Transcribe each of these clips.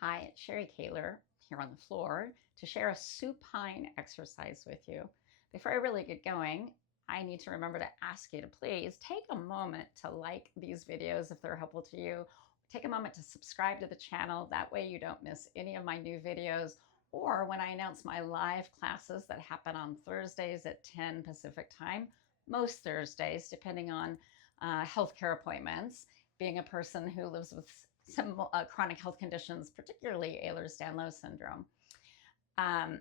Hi, it's Sherry Kaler here on the floor to share a supine exercise with you. Before I really get going, I need to remember to ask you to please take a moment to like these videos if they're helpful to you. Take a moment to subscribe to the channel. That way you don't miss any of my new videos or when I announce my live classes that happen on Thursdays at 10 Pacific time, most Thursdays, depending on healthcare appointments. Being a person who lives with some chronic health conditions, particularly Ehlers-Danlos syndrome. Um,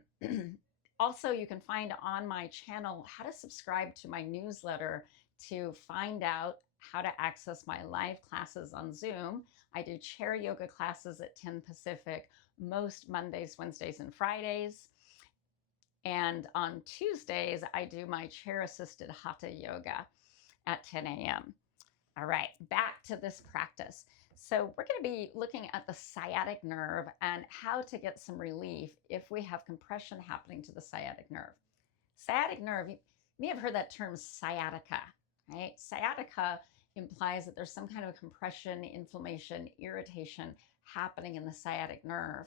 Also, you can find on my channel how to subscribe to my newsletter to find out how to access my live classes on Zoom. I do chair yoga classes at 10 Pacific most Mondays, Wednesdays, and Fridays. And on Tuesdays, I do my chair-assisted hatha yoga at 10 a.m. All right, back to this practice. So we're going to be looking at the sciatic nerve and how to get some relief if we have compression happening to the sciatic nerve. Sciatic nerve, you may have heard that term sciatica, right? Sciatica implies that there's some kind of compression, inflammation, irritation happening in the sciatic nerve.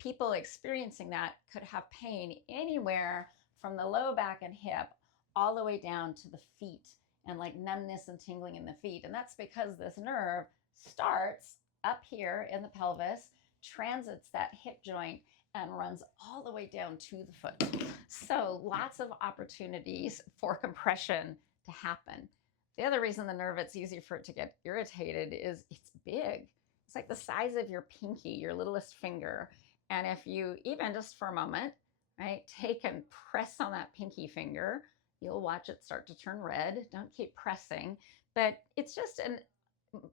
People experiencing that could have pain anywhere from the low back and hip all the way down to the feet and like numbness and tingling in the feet. And that's because this nerve starts up here in the pelvis, transits that hip joint, and runs all the way down to the foot. So lots of opportunities for compression to happen. The other reason the nerve, it's easy for it to get irritated is it's big. It's like the size of your pinky, your littlest finger. And if you even just for a moment, right, take and press on that pinky finger, you'll watch it start to turn red. Don't keep pressing, but it's just a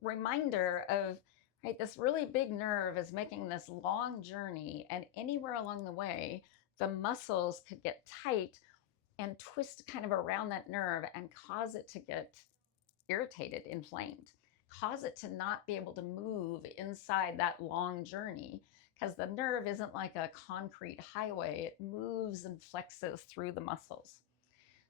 reminder of, right, this really big nerve is making this long journey, and anywhere along the way, the muscles could get tight and twist kind of around that nerve and cause it to get irritated, inflamed, cause it to not be able to move inside that long journey because the nerve isn't like a concrete highway. It moves and flexes through the muscles.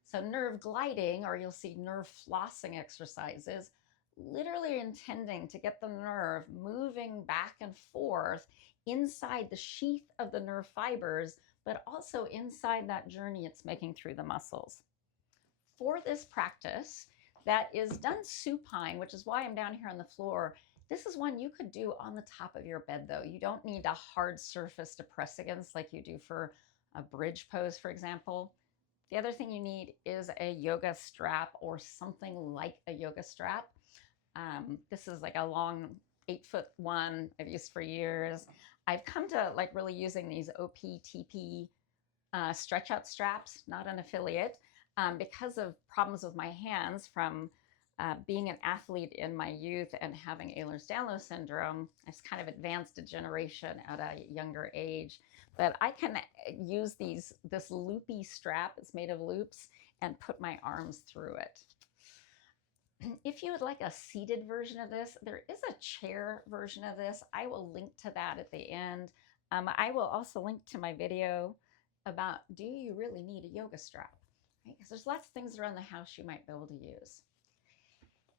So nerve gliding, or you'll see nerve flossing exercises, literally intending to get the nerve moving back and forth inside the sheath of the nerve fibers, but also inside that journey it's making through the muscles. For this practice that is done supine, which is why I'm down here on the floor, this is one you could do on the top of your bed though. You don't need a hard surface to press against like you do for a bridge pose, for example. The other thing you need is a yoga strap or something like a yoga strap. This is like a long 8-foot one I've used for years. I've come to like really using these OPTP stretch out straps, not an affiliate, because of problems with my hands from being an athlete in my youth and having Ehlers-Danlos syndrome. It's kind of advanced degeneration at a younger age. But I can use this loopy strap, it's made of loops, and put my arms through it. If you would like a seated version of this, there is a chair version of this. I will link to that at the end. I will also link to my video about, do you really need a yoga strap? Right? Because there's lots of things around the house you might be able to use.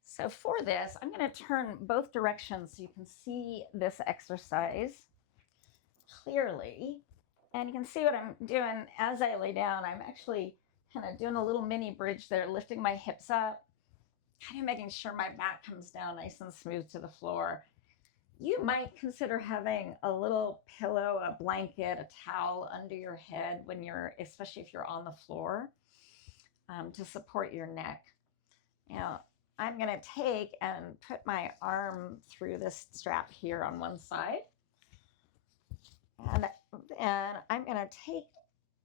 So for this, I'm going to turn both directions so you can see this exercise clearly. And you can see what I'm doing as I lay down. I'm actually kind of doing a little mini bridge there, lifting my hips up, kind of making sure my back comes down nice and smooth to the floor. You might consider having a little pillow, a blanket, a towel under your head when especially if you're on the floor, to support your neck. Now, I'm going to take and put my arm through this strap here on one side. And I'm going to take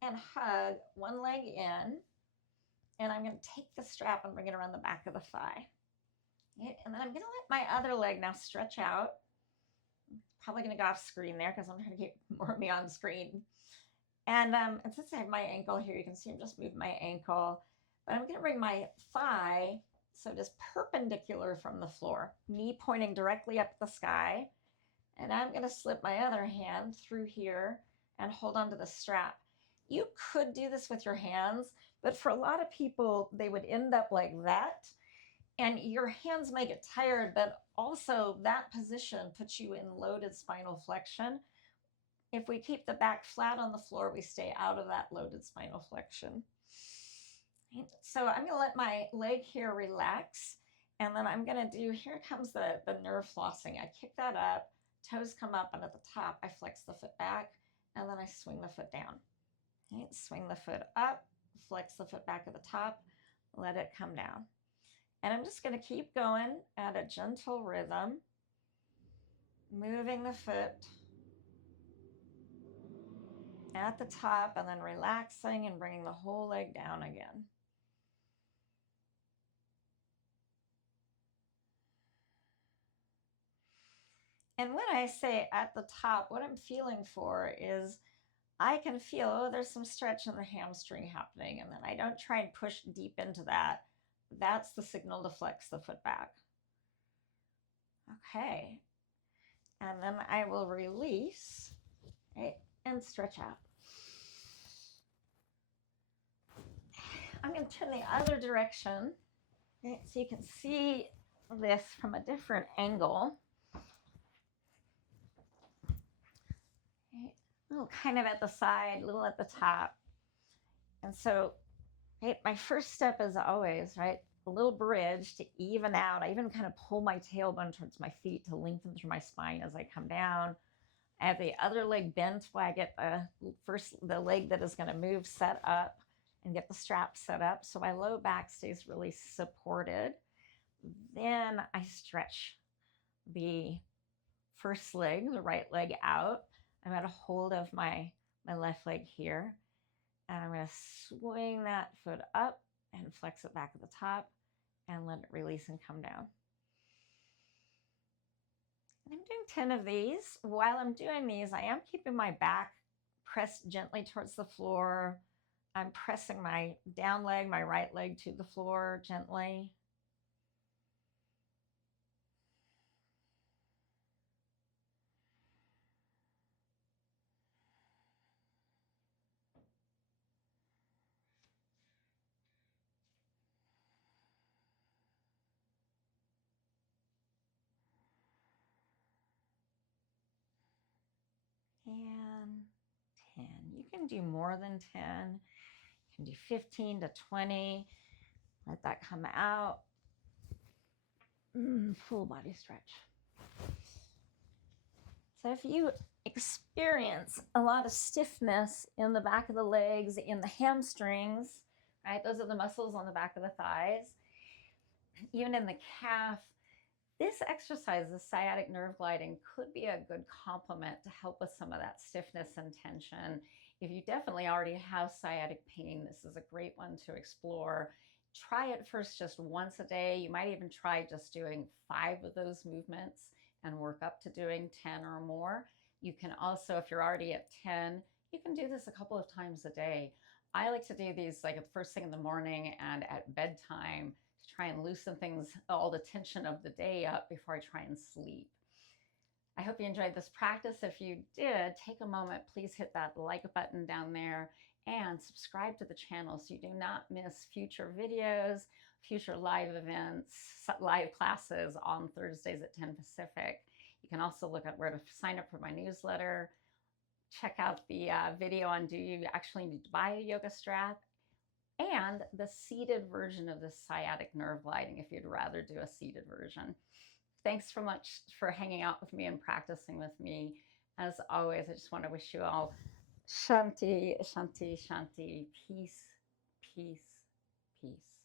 and hug one leg in. And I'm going to take the strap and bring it around the back of the thigh. And then I'm going to let my other leg now stretch out. Probably going to go off screen there because I'm trying to keep more of me on screen. And since I have my ankle here, you can see I'm just moving my ankle. But I'm going to bring my thigh so just perpendicular from the floor, knee pointing directly up the sky. And I'm going to slip my other hand through here and hold onto the strap. You could do this with your hands, but for a lot of people, they would end up like that. And your hands may get tired, but also that position puts you in loaded spinal flexion. If we keep the back flat on the floor, we stay out of that loaded spinal flexion. So I'm going to let my leg here relax. And then I'm going to do, here comes the nerve flossing. I kick that up, toes come up, and at the top, I flex the foot back, and then I swing the foot down. Okay, swing the foot up, flex the foot back at the top, let it come down. And I'm just going to keep going at a gentle rhythm, moving the foot at the top and then relaxing and bringing the whole leg down again. And when I say at the top, what I'm feeling for is I can feel, oh, there's some stretch in the hamstring happening, and then I don't try and push deep into that. That's the signal to flex the foot back. Okay. And then I will release, right, and stretch out. I'm going to turn the other direction, right, so you can see this from a different angle. Right, a little kind of at the side, a little at the top. And so, right, my first step is always, right, a little bridge to even out. I even kind of pull my tailbone towards my feet to lengthen through my spine as I come down. I have the other leg bent while I get the leg that is going to move set up and get the strap set up so my low back stays really supported. Then I stretch the first leg, the right leg out. I'm at a hold of my left leg here. And I'm going to swing that foot up and flex it back at the top and let it release and come down. And I'm doing 10 of these. While I'm doing these, I am keeping my back pressed gently towards the floor. I'm pressing my down leg, my right leg to the floor gently. And 10. You can do more than 10. You can do 15 to 20. Let that come out. Full body stretch. So if you experience a lot of stiffness in the back of the legs, in the hamstrings, right? Those are the muscles on the back of the thighs. Even in the calf, this exercise, the sciatic nerve gliding, could be a good complement to help with some of that stiffness and tension. If you definitely already have sciatic pain, this is a great one to explore. Try it first just once a day. You might even try just doing 5 of those movements and work up to doing 10 or more. You can also, if you're already at 10, you can do this a couple of times a day. I like to do these like the first thing in the morning and at bedtime to try and loosen things, all the tension of the day up before I try and sleep. I hope you enjoyed this practice. If you did, take a moment, please hit that like button down there and subscribe to the channel so you do not miss future videos, future live events, live classes on Thursdays at 10 Pacific. You can also look at where to sign up for my newsletter. Check out the video on do you actually need to buy a yoga strap, and the seated version of the sciatic nerve gliding if you'd rather do a seated version. Thanks so much for hanging out with me and practicing with me. As always, I just want to wish you all Shanti, Shanti, Shanti, peace, peace, peace.